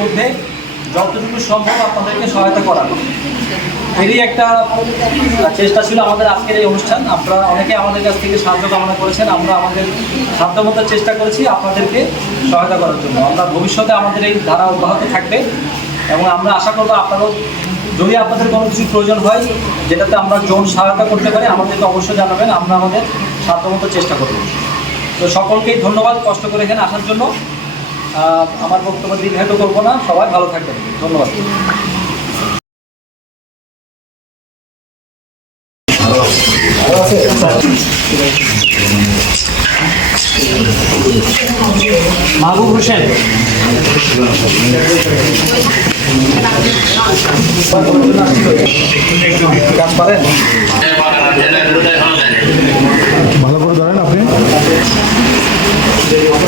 মধ্যে যতটুকু সম্ভব আপনাদেরকে সহায়তা করার এরই একটা চেষ্টা ছিল আমাদের আজকের এই অনুষ্ঠান। আপনারা অনেকে আমাদের কাছ থেকে সাহায্য কামনা করেছেন। আমরা আমাদের সাধ্যমতো চেষ্টা করেছি আপনাদেরকে সহায়তা করার জন্য। আমরা ভবিষ্যতে আমাদের এই ধারা অব্যাহত থাকবে এবং আমরা আশা করব আপনারাও যদি আপনাদের কোনো কিছু প্রয়োজন হয়, যেটাতে আমরা যৌন সহায়তা করতে পারি, আমাদেরকে অবশ্যই জানাবেন। আমরা আমাদের সাধ্যমতো চেষ্টা করব। তো সকলকেই ধন্যবাদ কষ্ট করে এখানে আসার জন্য। আমার বক্তব্য দীর্ঘায়িত করব না। সবাই ভালো থাকবেন। ধন্যবাদ। মাহবুব হোসেন। কাজ পারেন ভালো করে ধরেন আপনি